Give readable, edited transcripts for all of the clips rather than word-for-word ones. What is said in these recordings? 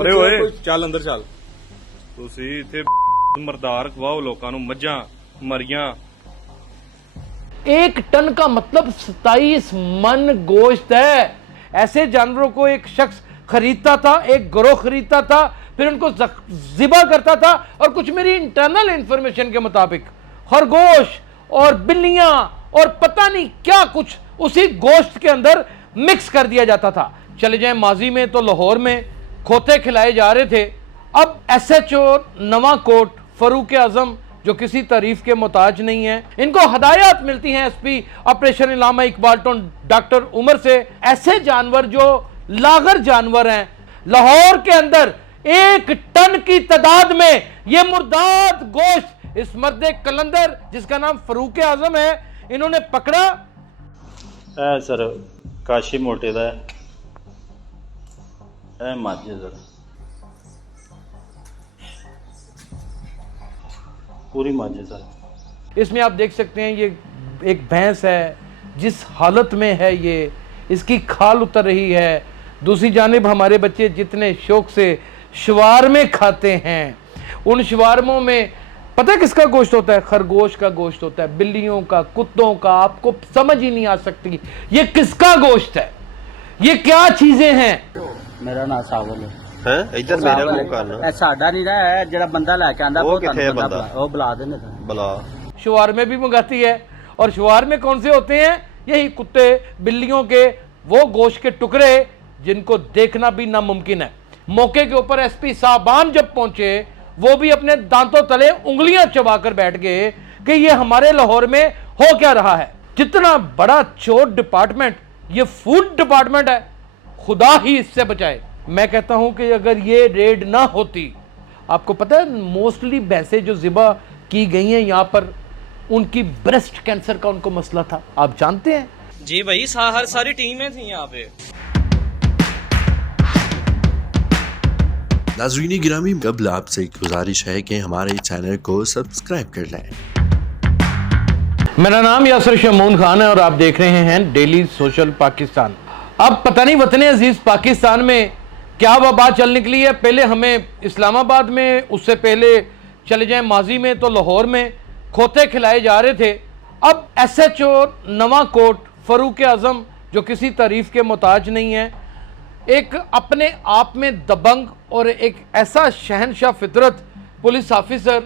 ਅਰੇ ਓਏ ਚੱਲ ਅੰਦਰ ਚੱਲ। ਤੁਸੀਂ ਇੱਥੇ ਮਰਦਾਰ ਖਵਾਓ ਲੋਕਾਂ ਨੂੰ, ਮੱਝਾਂ ਮਰੀਆਂ। 1 टन का मतलब 27 मन गोश्त है। ऐसे जानवरों को एक शख्स खरीदता था, एक गिरोह खरीदता था, फिर उनको ज़िबा करता था और कुछ मेरी इंटरनल इंफॉर्मेशन के मुताबिक खरगोश और बिल्लियां और पता नहीं क्या कुछ उसी गोश्त के अंदर मिक्स कर दिया जाता था। चले जाएं माजी में तो लाहौर में खोते खिलाए जा रहे थे। अब SHO नवाकोट फरूक आजम जो किसी तारीफ के मोहताज नहीं है, इनको हदायत मिलती हैं SP operation Allama Iqbal town doctor Umar से। ऐसे जानवर जो लागर जानवर हैं, लाहौर के अंदर 1 टन की तादाद में ये मुर्दाद गोश्त इस मर्द कलंदर जिसका नाम फरूक आजम है, इन्होंने पकड़ा। सर काशी मोटे दा है माझे सर पूरी माझे सर। इसमें आप देख सकते हैं ये एक भैंस है, जिस हालत में है ये, इसकी खाल उतर रही है। दूसरी जानिब हमारे बच्चे जितने शौक से शवारमे खाते हैं, उन शवारमों में पता है किसका गोश्त होता है? खरगोश का गोश्त होता है, बिल्लियों का, कुत्तों का। आपको समझ ही नहीं आ सकती ये किसका गोश्त है, ये क्या चीजें हैं। मेरा नाम सावल है। इधर मेरे मुंह करना साडा नहीं रहा है, जेड़ा बंदा लेके आंदा वो किथे है बंदा? वो बुला देने बुला। शवारमे भी मंगाती है। और शवारमे कौन से होते हैं? यही कुत्ते बिल्लियों के वो गोश्त के टुकड़े जिनको देखना भी नामुमकिन है। मौके के ऊपर SP साहबान जब पहुंचे, वो भी अपने दांतों तले उंगलियां चबाकर बैठ गए कि ये हमारे लाहौर में हो क्या रहा है। जितना बड़ा चोर डिपार्टमेंट ये फूड डिपार्टमेंट है, खुदा ही इससे बचाए। मैं कहता हूं कि अगर ये रेड ना होती, आपको पता है मोस्टली भैंसें जो ज़िबा की गई हैं यहाँ पर, उनकी ब्रेस्ट कैंसर का उनको मसला था, आप जानते हैं? जी भाई, हर सारी टीमें थी यहाँ पे। नाज़रीन गिरामी, कबल आपसे एक गुजारिश है कि हमारे चैनल को सब्सक्राइब कर लें। मेरा नाम यासर शमून खान है और आप देख रहे हैं डेली सोशल पाकिस्तान। अब पता नहीं वतन अजीज पाकिस्तान में क्या वबा चल निकली है। पहले हमें इस्लामाबाद में, उससे पहले चले जाएं माजी में तो लाहौर में खोते खिलाए जा रहे थे। अब SHO नवाकोट फरूक आजम जो किसी तारीफ के मोहताज नहीं है, एक अपने आप में दबंग और एक ऐसा शहनशाह फितरत पुलिस ऑफिसर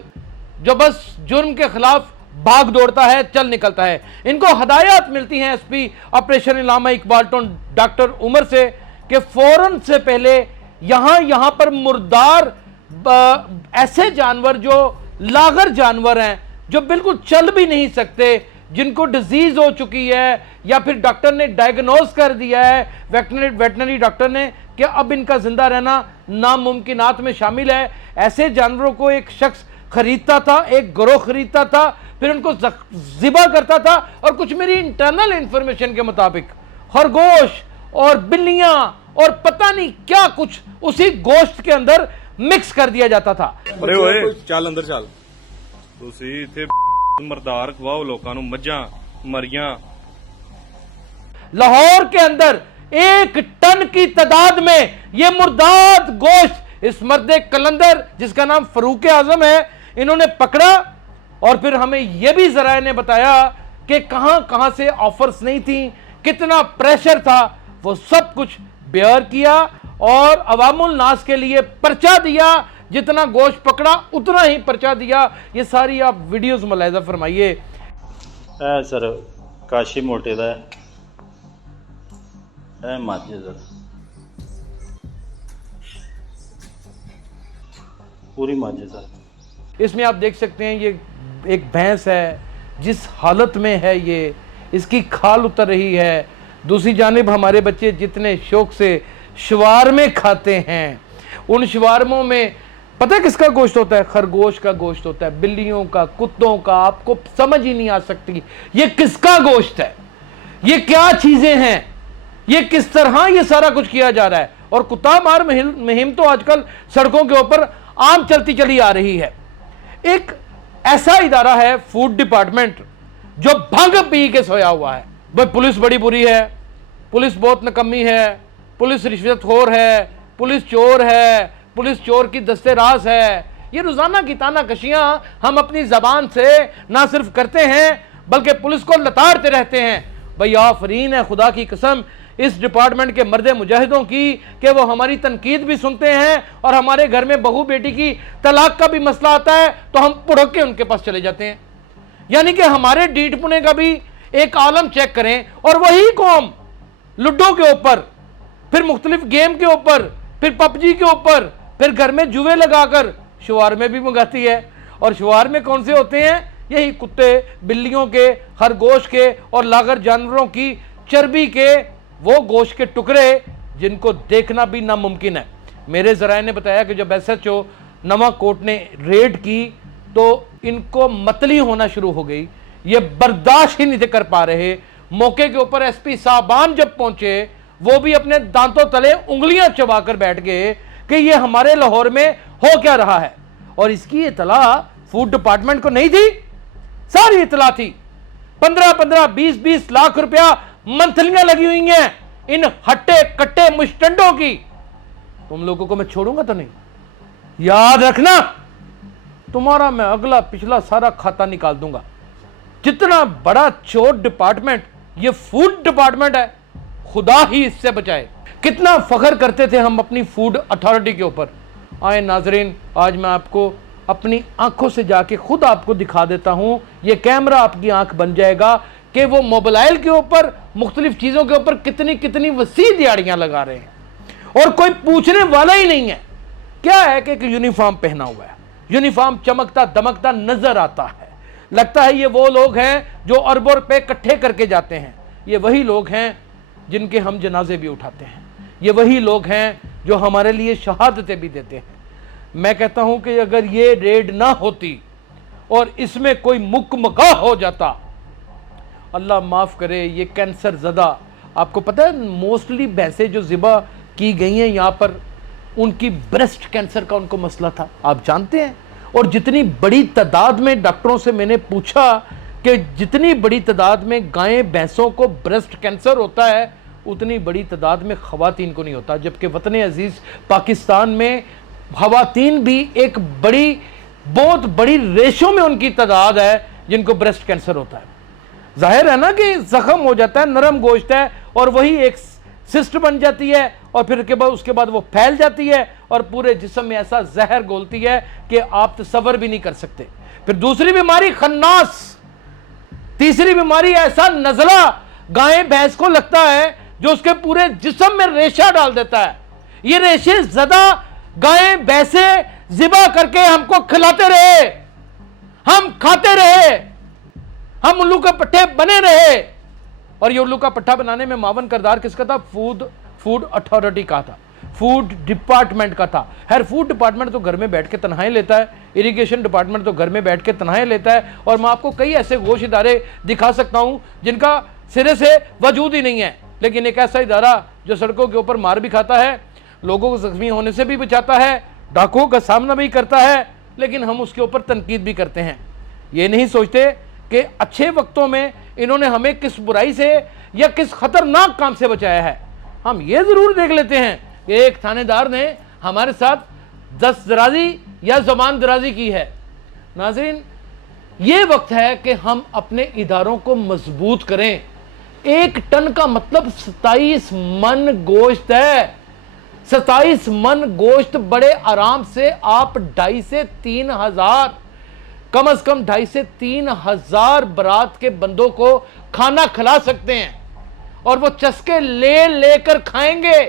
जो बस जुर्म के खिलाफ भाग दौड़ता है, चल निकलता है। इनको हदायत मिलती हैं SP operation Allama Iqbal town doctor Umar से कि फौरन से पहले यहाँ पर मुर्दार ऐसे जानवर जो लागर जानवर हैं, जो बिल्कुल चल भी नहीं सकते, जिनको डिजीज हो चुकी है या फिर डॉक्टर ने डायग्नोज कर दिया है, वेटनरी डॉक्टर ने, कि अब इनका जिंदा रहना नामुमकिनात में शामिल है। ऐसे जानवरों को एक शख्स खरीदता था, एक गिरोह खरीदता था, फिर उनको ज़िबा करता था और कुछ मेरी इंटरनल इंफॉर्मेशन के मुताबिक खरगोश और बिल्लियां और पता नहीं क्या कुछ उसी गोश्त के अंदर मिक्स कर दिया जाता था। अरे ਓਏ ਚੱਲ ਅੰਦਰ ਚੱਲ। ਤੁਸੀਂ ਇੱਥੇ ਮਰਦਾਰ ਖਵਾਓ ਲੋਕਾਂ ਨੂੰ, ਮੱਝਾਂ ਮਰੀਆਂ। लाहौर के अंदर 1 टन की तादाद में ये मुर्दाद गोश्त इस मर्द कलंदर जिसका नाम फरूक आजम है, इन्होंने पकड़ा। और फिर हमें यह भी जराए ने बताया कि कहां कहां से ऑफर्स नहीं थी, कितना प्रेशर था, वो सब कुछ बेयर किया और अवामुल नास के लिए पर्चा दिया। जितना गोश्त पकड़ा उतना ही पर्चा दिया। ये सारी आप वीडियोस मुलाहिजा फरमाइए। सर काशी मोटे दा है माझे सर पूरी माझे सर। इसमें आप देख सकते हैं ये एक भैंस है, जिस हालत में है ये, इसकी खाल उतर रही है। दूसरी जानिब हमारे बच्चे जितने शौक से शवारमे खाते हैं, उन शवारमों में पता है किसका गोश्त होता है? खरगोश का गोश्त होता है, बिल्लियों का, कुत्तों का। आपको समझ ही नहीं आ सकती ये किसका गोश्त है, ये क्या चीजें हैं, ये किस तरह ये सारा कुछ किया जा रहा है। और कुत्ता मार मुहिम तो आजकल सड़कों के ऊपर आम चलती चली आ रही है। एक ऐसा इदारा है फूड डिपार्टमेंट जो भंग पी के सोया हुआ है। भाई पुलिस बड़ी बुरी है, पुलिस बहुत नकम्मी है, पुलिस रिश्वतखोर है, पुलिस चोर है, पुलिस चोर की दस्ते रास है, ये रोजाना की ताना कशियां हम अपनी जबान से ना सिर्फ करते हैं बल्कि पुलिस को लताड़ते रहते हैं। भाई आफरीन है खुदा की कसम इस डिपार्टमेंट के मर्द मुजाहिदों की कि वो हमारी तनकीद भी सुनते हैं और हमारे घर में बहू बेटी की तलाक का भी मसला आता है तो हम पुड़क के उनके पास चले जाते हैं। यानी कि हमारे डीट पुणे का भी एक आलम चेक करें और वही कौम लूडो के ऊपर, फिर मुख्तलिफ गेम के ऊपर, फिर पबजी के ऊपर, फिर घर में जुए लगाकर शुआर में भी मंगाती है। और शुआर में कौन से होते हैं? यही कुत्ते, बिल्लियों के, खरगोश के और लागर जानवरों की चर्बी के वो गोश्त के टुकड़े जिनको देखना भी नामुमकिन है। मेरे ज़राए ने बताया कि जब SHO नवाकोट ने रेड की तो इनको मतली होना शुरू हो गई, ये बर्दाश्त ही नहीं कर पा रहे। मौके के ऊपर SP साहबान जब पहुंचे वो भी अपने दांतों तले उंगलियां चबाकर बैठ गए कि ये हमारे लाहौर में हो क्या रहा है। और इसकी इतला फूड डिपार्टमेंट को नहीं थी, सारी इतला थी। 15-15, 20-20 लाख रुपया मंथलियां लगी हुई हैं इन हट्टे कट्टे मुस्टंडों की। तुम लोगों को मैं छोड़ूंगा तो नहीं, याद रखना तुम्हारा मैं अगला पिछला सारा खाता निकाल दूंगा। जितना बड़ा चोर डिपार्टमेंट ये फूड डिपार्टमेंट है, खुदा ही इससे बचाए। कितना फख्र करते थे हम अपनी फूड अथॉरिटी के ऊपर। आए नाजरीन, आज मैं आपको अपनी आंखों से जाके खुद आपको दिखा देता हूं, ये कैमरा आपकी आंख बन जाएगा कि वो मोबाइल के ऊपर मुख्तलिफ चीजों के ऊपर कितनी कितनी वसी दिहाड़ियां लगा रहे हैं और कोई पूछने वाला ही नहीं है। क्या है कि एक यूनिफॉर्म पहना हुआ है, यूनिफॉर्म चमकता दमकता नजर आता है, लगता है ये वो लोग हैं जो अरबों रुपए इकट्ठे करके जाते हैं। ये वही लोग हैं जिनके हम जनाजे भी उठाते हैं, ये वही लोग हैं जो हमारे लिए शहादतें भी देते हैं। मैं कहता हूं कि अगर ये रेड ना होती और इसमें कोई मुकमका हो जाता, अल्लाह माफ करे, ये कैंसर ज़दा, आपको पता है मोस्टली भैंसें जो ज़िबा की गई हैं यहाँ पर उनकी ब्रेस्ट कैंसर का उनको मसला था, आप जानते हैं। और जितनी बड़ी तादाद में डॉक्टरों से मैंने पूछा कि जितनी बड़ी तादाद में गायें भैंसों को ब्रेस्ट कैंसर होता है उतनी बड़ी तादाद में ख़वातीन को नहीं होता, जबकि वतन अजीज़ पाकिस्तान में ख़वातीन भी एक बड़ी बहुत बड़ी रेशो में उनकी तादाद है जिनको ब्रेस्ट कैंसर होता है। जाहिर है ना कि जख्म हो जाता है, नरम गोश्त है और वही एक सिस्ट बन जाती है और फिर उसके बाद वो फैल जाती है और पूरे जिस्म में ऐसा जहर घोलती है कि आप तसव्वुर भी नहीं कर सकते। फिर दूसरी बीमारी खन्नास, तीसरी बीमारी ऐसा नज़ला गाय भैंस को लगता है जो उसके पूरे जिस्म में रेशा डाल देता है। ये रेशे ज़दा गाय भैंसे ज़िबा करके हमको खिलाते रहे, हम खाते रहे, हम उल्लू के पट्टे बने रहे। और ये उल्लू का पट्टा बनाने में मावन किरदार किसका था? फूड अथॉरिटी का था, फूड डिपार्टमेंट का था। हर फूड डिपार्टमेंट तो घर में बैठ के तनख्वाहें लेता है, इरिगेशन डिपार्टमेंट तो घर में बैठ के तनख्वाहें लेता है। और मैं आपको कई ऐसे गोश इदारे दिखा सकता हूं जिनका सिरे से वजूद ही नहीं है, लेकिन एक ऐसा इदारा जो सड़कों के ऊपर मार भी खाता है, लोगों को जख्मी होने से भी बचाता है, डाकुओं का सामना भी करता है, लेकिन हम उसके ऊपर तनकीद भी करते हैं। ये नहीं सोचते कि अच्छे वक्तों में इन्होंने हमें किस बुराई से या किस खतरनाक काम से बचाया है। हम ये ज़रूर देख लेते हैं कि एक थानेदार ने हमारे साथ दस्त दराजी या ज़बान दराजी की है। नाज़रीन, ये वक्त है कि हम इदारों इदारों को मजबूत करें। 1 टन का मतलब 27 मन गोश्त है। 27 मन गोश्त बड़े आराम से आप 2.5 से 3 हज़ार, कम से कम 2.5 से 3 हज़ार बरात के बंदों को खाना खिला सकते हैं। और वो चस्के ले लेकर खाएंगे।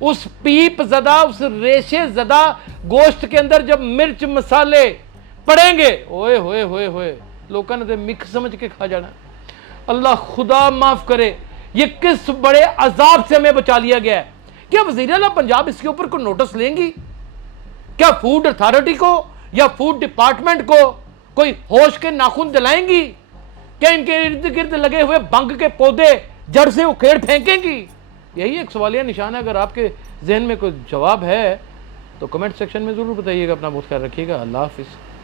उस पीप ज़दा, उस रेशे ज़दा गोश्त के अंदर जब मिर्च मसाले पड़ेंगे, ओए होए होए होए, लोगों ने तो मिख समझ के खा जाना। अल्लाह खुदा माफ करे, ये किस बड़े अजाब से हमें बचा लिया गया है। क्या वज़ीर आला पंजाब इसके ऊपर कोई नोटिस लेंगी? क्या फूड अथॉरिटी को या फूड डिपार्टमेंट को कोई होश के नाखून दिलाएंगी? क्या इनके इर्द गिर्द लगे हुए भंग के पौधे जड़ से उखेड़ फेंकेंगी? यही एक सवालिया निशान है। अगर आपके जहन में कोई जवाब है तो कमेंट सेक्शन में ज़रूर बताइएगा। अपना बहुत ख्याल रखिएगा। अल्लाह हाफिज़।